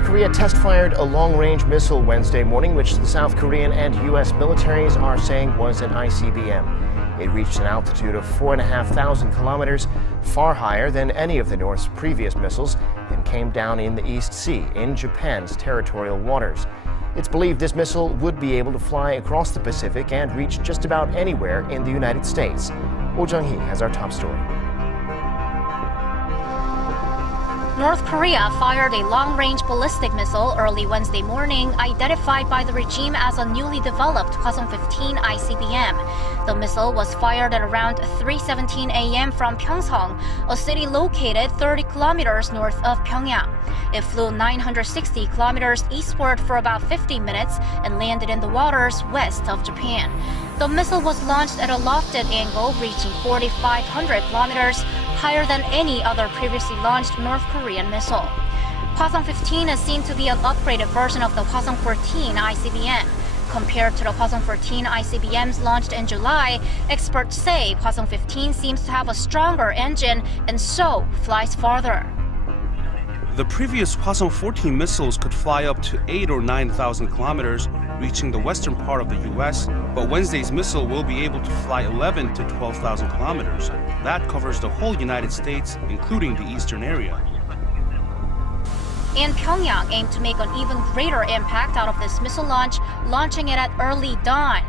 North Korea test-fired a long-range missile Wednesday morning, which the South Korean and U.S. militaries are saying was an ICBM. It reached an altitude of 4,500 kilometers, far higher than any of the North's previous missiles, and came down in the East Sea, in Japan's territorial waters. It's believed this missile would be able to fly across the Pacific and reach just about anywhere in the United States. Oh Jung-hee has our top story. North Korea fired a long-range ballistic missile early Wednesday morning, identified by the regime as a newly developed Hwasong-15 ICBM. The missile was fired at around 3:17 a.m. from Pyeongseong, a city located 30 kilometers north of Pyongyang. It flew 960 kilometers eastward for about 50 minutes and landed in the waters west of Japan. The missile was launched at a lofted angle, reaching 4,500 kilometers, higher than any other previously launched North Korean missile. Hwasong-15 is seen to be an upgraded version of the Hwasong-14 ICBM. Compared to the Hwasong-14 ICBMs launched in July, experts say Hwasong-15 seems to have a stronger engine and so flies farther. The previous Hwasong-14 missiles could fly up to 8,000 or 9,000 kilometers, reaching the western part of the U.S., but Wednesday's missile will be able to fly 11,000 to 12,000 kilometers. That covers the whole United States, including the eastern area. And Pyongyang aimed to make an even greater impact out of this missile launch, launching it at early dawn.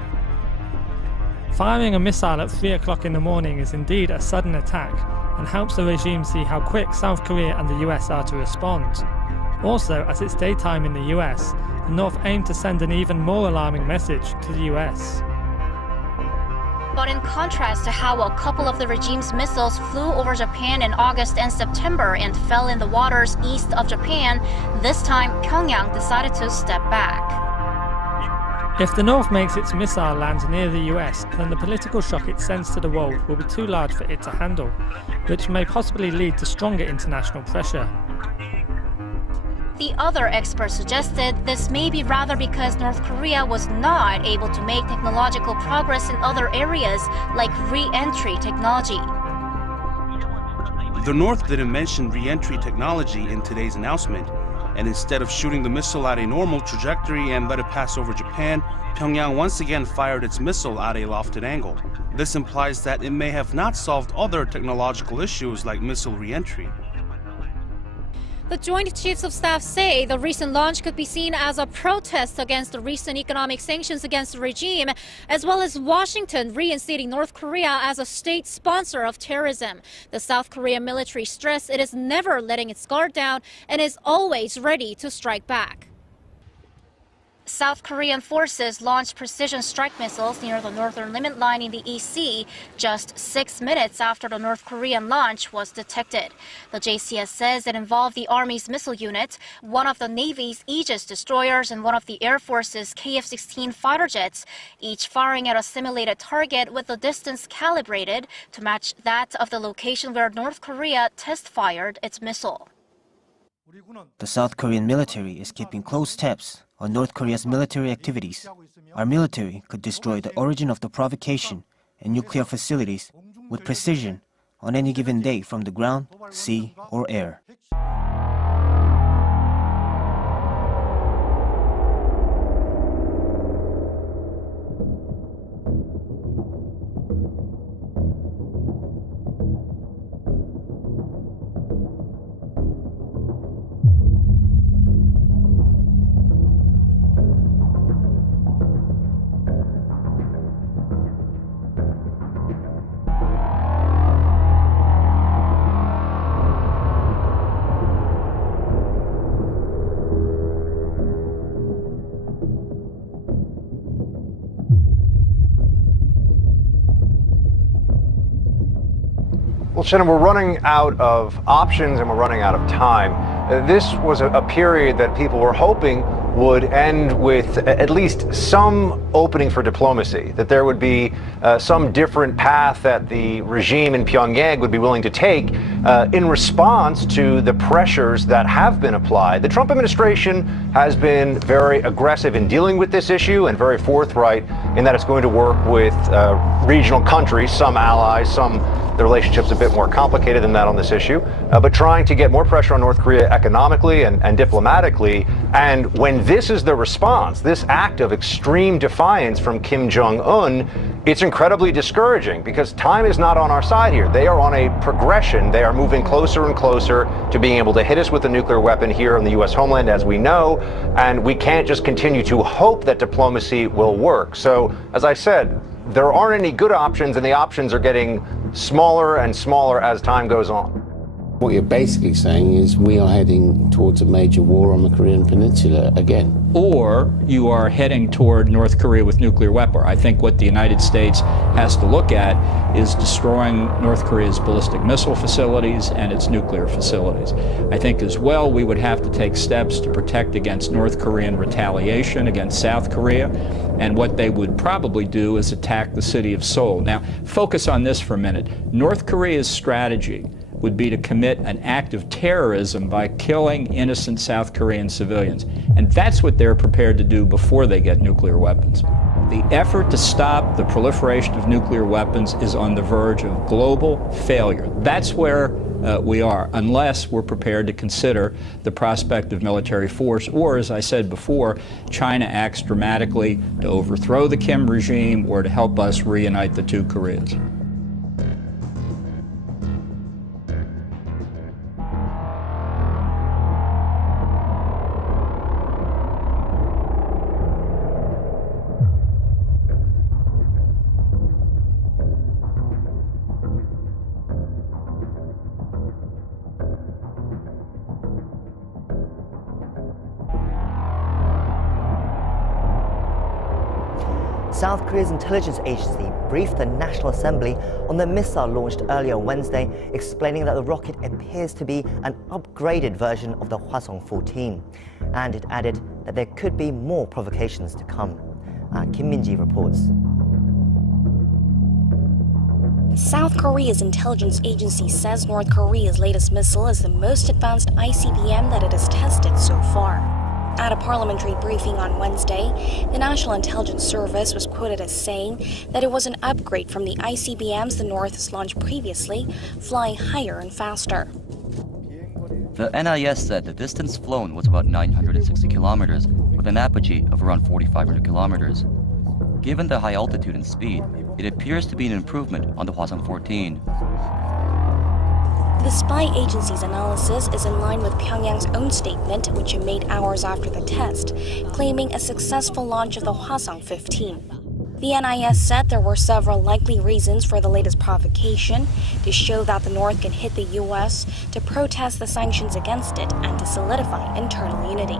Firing a missile at 3 o'clock in the morning is indeed a sudden attack and helps the regime see how quick South Korea and the US are to respond. Also, as it's daytime in the US, the North aimed to send an even more alarming message to the US. But in contrast to how a couple of the regime's missiles flew over Japan in August and September and fell in the waters east of Japan, this time Pyongyang decided to step back. If the North makes its missile land near the US, then the political shock it sends to the world will be too large for it to handle, which may possibly lead to stronger international pressure. The other experts suggested this may be rather because North Korea was not able to make technological progress in other areas like re-entry technology. The North didn't mention re-entry technology in today's announcement, and instead of shooting the missile at a normal trajectory and let it pass over Japan, Pyongyang once again fired its missile at a lofted angle. This implies that it may have not solved other technological issues like missile re-entry. The Joint Chiefs of Staff say the recent launch could be seen as a protest against the recent economic sanctions against the regime, as well as Washington reinstating North Korea as a state sponsor of terrorism. The South Korean military stressed it is never letting its guard down and is always ready to strike back. South Korean forces launched precision strike missiles near the northern limit line in the East Sea just 6 minutes after the North Korean launch was detected. The JCS says it involved the Army's missile unit, one of the Navy's Aegis destroyers, and one of the Air Force's KF-16 fighter jets, each firing at a simulated target with the distance calibrated to match that of the location where North Korea test-fired its missile. The South Korean military is keeping close tabs on North Korea's military activities. Our military could destroy the origin of the provocation and nuclear facilities with precision on any given day from the ground, sea, or air. Well, Shannon, we're running out of options and we're running out of time. This was a period that people were hoping would end with at least some opening for diplomacy, that there would be some different path that the regime in Pyongyang would be willing to take in response to the pressures that have been applied. The Trump administration has been very aggressive in dealing with this issue and very forthright in that it's going to work with regional countries, some allies, some The relationship's a bit more complicated than that on this issue, but trying to get more pressure on North Korea economically and diplomatically. And when this is the response, this act of extreme defiance from Kim Jong-un, it's incredibly discouraging because time is not on our side here. They are on a progression. They are moving closer and closer to being able to hit us with a nuclear weapon here in the U.S. homeland, as we know, and we can't just continue to hope that diplomacy will work. So, as I said, there aren't any good options, and the options are getting smaller and smaller as time goes on. What you're basically saying is we are heading towards a major war on the Korean Peninsula again. Or you are heading toward North Korea with nuclear weapons. I think what the United States has to look at is destroying North Korea's ballistic missile facilities and its nuclear facilities. I think as well we would have to take steps to protect against North Korean retaliation against South Korea. And what they would probably do is attack the city of Seoul. Now, focus on this for a minute. North Korea's strategy would be to commit an act of terrorism by killing innocent South Korean civilians. And that's what they're prepared to do before they get nuclear weapons. The effort to stop the proliferation of nuclear weapons is on the verge of global failure. That's where we are, unless we're prepared to consider the prospect of military force, or, as I said before, China acts dramatically to overthrow the Kim regime or to help us reunite the two Koreas. South Korea's intelligence agency briefed the National Assembly on the missile launched earlier Wednesday, explaining that the rocket appears to be an upgraded version of the Hwasong-14. And it added that there could be more provocations to come. Kim Min-ji reports. South Korea's intelligence agency says North Korea's latest missile is the most advanced ICBM that it has tested so far. At a parliamentary briefing on Wednesday, the National Intelligence Service was quoted as saying that it was an upgrade from the ICBMs the North has launched previously, flying higher and faster. The NIS said the distance flown was about 960 kilometers, with an apogee of around 4,500 kilometers. Given the high altitude and speed, it appears to be an improvement on the Hwasong-14. The spy agency's analysis is in line with Pyongyang's own statement, which it made hours after the test, claiming a successful launch of the Hwasong-15. The NIS said there were several likely reasons for the latest provocation: to show that the North can hit the U.S., to protest the sanctions against it, and to solidify internal unity.